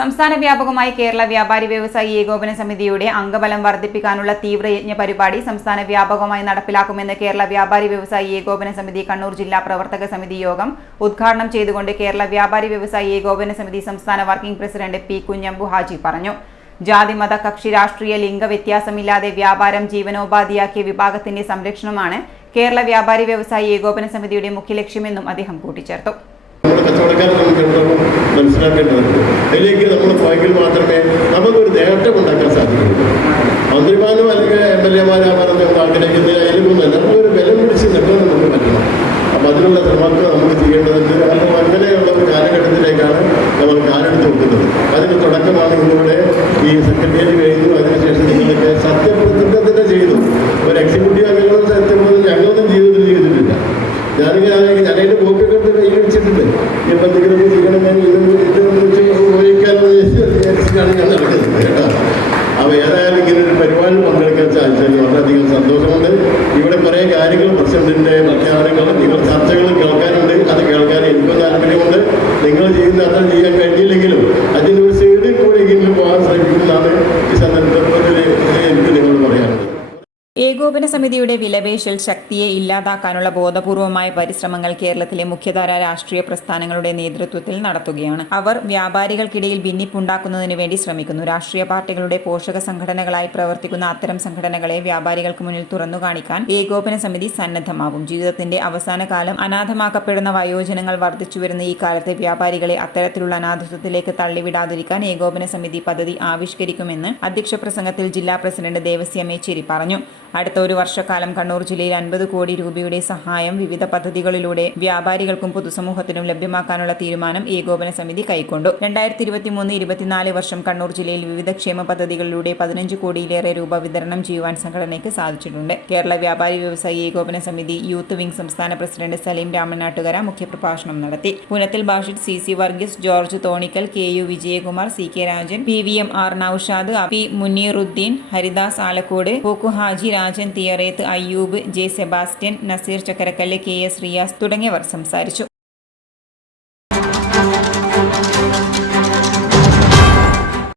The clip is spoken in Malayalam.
സംസ്ഥാന വ്യാപകമായി കേരള വ്യാപാരി വ്യവസായി ഏകോപന സമിതിയുടെ അംഗബലം വർദ്ധിപ്പിക്കാനുള്ള തീവ്രയജ്ഞ പരിപാടി സംസ്ഥാന വ്യാപകമായി നടപ്പിലാക്കുമെന്ന് കേരള വ്യാപാരി വ്യവസായി ഏകോപന സമിതി കണ്ണൂർ ജില്ലാ പ്രവർത്തക സമിതി യോഗം ഉദ്ഘാടനം ചെയ്തുകൊണ്ട് കേരള വ്യാപാരി വ്യവസായി ഏകോപന സമിതി സംസ്ഥാന working president P Kunhambu Haji പറഞ്ഞു. ജാതി മത കക്ഷി രാഷ്ട്രീയ ലിംഗ വ്യത്യാസമില്ലാതെ വ്യാപാരം ജീവനോപാധിയാക്കിയ വിഭാഗത്തിന്റെ സംരക്ഷണമാണ് കേരള വ്യാപാരി വ്യവസായി ഏകോപന സമിതിയുടെ മുഖ്യ ലക്ഷ്യമെന്നും അദ്ദേഹം കൂട്ടിച്ചേർത്തു. നമ്മുടെ കച്ചവടക്കാരെ നമുക്ക് മനസ്സിലാക്കേണ്ടതുണ്ട്. അതിലേക്ക് നമ്മൾ പോയെങ്കിൽ മാത്രമേ നമുക്കൊരു നേട്ടം ഉണ്ടാക്കാൻ സാധിക്കുള്ളൂ. മന്ത്രിമാരും അല്ലെങ്കിൽ MLA പറഞ്ഞ് ആഗ്രഹിക്കുന്ന അതിലൊന്നും നമുക്കൊരു ബലം പിടിച്ച് നിൽക്കാൻ നമുക്ക് പറ്റണം. അപ്പം അതിനുള്ള ശ്രമങ്ങൾ നമുക്ക് ചെയ്യേണ്ടതുണ്ട്. കാരണം അങ്ങനെയുള്ള ഒരു കാലഘട്ടത്തിലേക്കാണ് നമ്മൾ കാലെടുത്ത് വെക്കുന്നത്. അതിന് തുടക്കമാണ് ഇന്നിവിടെ ഈ സെക്രട്ടേറിയറ്റ് കഴിഞ്ഞു. അതിനുശേഷം നിങ്ങളൊക്കെ സത്യപ്രതിജ്ഞ തന്നെ ചെയ്തു. ഒരു എക്സിക്യൂട്ടീവ് അംഗങ്ങളും സത്യപ്രതിജ്ഞ ഞങ്ങളൊന്നും ജീവിതത്തിൽ ചെയ്തിട്ടില്ല. ഞാനതിൻ്റെ കോപ്പിയൊക്കെ എടുത്ത് കയ്യിൽ വെച്ചിട്ടുണ്ട്. ഇപ്പം എന്തെങ്കിലും ചെയ്യണം ഞാൻ ഉപയോഗിക്കാമെന്ന് വിചാരിച്ചിട്ടാണ് ഞാൻ നടക്കുന്നത് കേട്ടോ. അപ്പോൾ ഏതായാലും ഇങ്ങനെ ഒരു പരിപാടി പങ്കെടുക്കാൻ സാധിച്ചാൽ വളരെയധികം സന്തോഷമുണ്ട്. ഇവിടെ കുറേ കാര്യങ്ങൾ പ്രസിഡന്റിൻ്റെ പ്രഖ്യാപനങ്ങൾ നിങ്ങൾ ചർച്ചകൾ കേൾക്കാനുണ്ട്. അത് കേൾക്കാൻ എനിക്കും താല്പര്യമുണ്ട്. നിങ്ങൾ ചെയ്യുന്ന അത്ര ചെയ്യാൻ കഴിഞ്ഞില്ലെങ്കിലും അതിനൊരു സൈഡിൽ കൂടി എങ്കിലും പോകാൻ ശ്രമിക്കുന്നതാണ് ഈ സന്ദർഭത്തിൽ എനിക്ക് നിങ്ങളോട് പറയാനുള്ളത്. ഏകോപന സമിതിയുടെ വിലപേശൽ ശക്തിയെ ഇല്ലാതാക്കാനുള്ള ബോധപൂർവമായ പരിശ്രമങ്ങൾ കേരളത്തിലെ മുഖ്യധാര രാഷ്ട്രീയ പ്രസ്ഥാനങ്ങളുടെ നേതൃത്വത്തിൽ നടത്തുകയാണ്. അവർ വ്യാപാരികൾക്കിടയിൽ ഭിന്നിപ്പുണ്ടാക്കുന്നതിനു വേണ്ടി ശ്രമിക്കുന്നു. രാഷ്ട്രീയ പാർട്ടികളുടെ പോഷക സംഘടനകളായി പ്രവർത്തിക്കുന്ന അത്തരം സംഘടനകളെ വ്യാപാരികൾക്ക് മുന്നിൽ തുറന്നു കാണിക്കാൻ ഏകോപന സമിതി സന്നദ്ധമാകും. ജീവിതത്തിന്റെ അവസാന കാലം അനാഥമാക്കപ്പെടുന്ന വയോജനങ്ങൾ വർദ്ധിച്ചുവരുന്ന ഈ കാലത്തെ വ്യാപാരികളെ അത്തരത്തിലുള്ള അനാഥത്വത്തിലേക്ക് തള്ളിവിടാതിരിക്കാൻ ഏകോപന സമിതി പദ്ധതി ആവിഷ്കരിക്കുമെന്ന് അധ്യക്ഷ പ്രസംഗത്തിൽ ജില്ലാ പ്രസിഡന്റ് ദേവസ്യ മേച്ചേരി പറഞ്ഞു. അടുത്ത ഒരു വർഷക്കാലം കണ്ണൂർ ജില്ലയിൽ 50 കോടി രൂപയുടെ സഹായം വിവിധ പദ്ധതികളിലൂടെ വ്യാപാരികൾക്കും പൊതുസമൂഹത്തിനും ലഭ്യമാക്കാനുള്ള തീരുമാനം ഏകോപന സമിതി കൈക്കൊണ്ടു. 2023-24 വർഷം കണ്ണൂർ ജില്ലയിൽ വിവിധ ക്ഷേമ പദ്ധതികളിലൂടെ 15 കോടിയിലേറെ രൂപ വിതരണം ചെയ്യുവാൻ സംഘടനയ്ക്ക് സാധിച്ചിട്ടുണ്ട്. കേരള വ്യാപാരി വ്യവസായി ഏകോപന സമിതി യൂത്ത് വിംഗ് സംസ്ഥാന പ്രസിഡന്റ് സലീം രാമനാട്ടുകര മുഖ്യപ്രഭാഷണം നടത്തി. Punathil Bashid, CC Varghese, George Thonikkal, KU Vijayakumar, CK Rajan, PVMR Naushad, P Muneeruddin, Haridas Alakode, Pokku Haji, Rajan Thiyareth, Ayyoob, J Sebastian, Naseer Chakkarakkal, KS Riyas തുടങ്ങിയവർ സംസാരിച്ചു.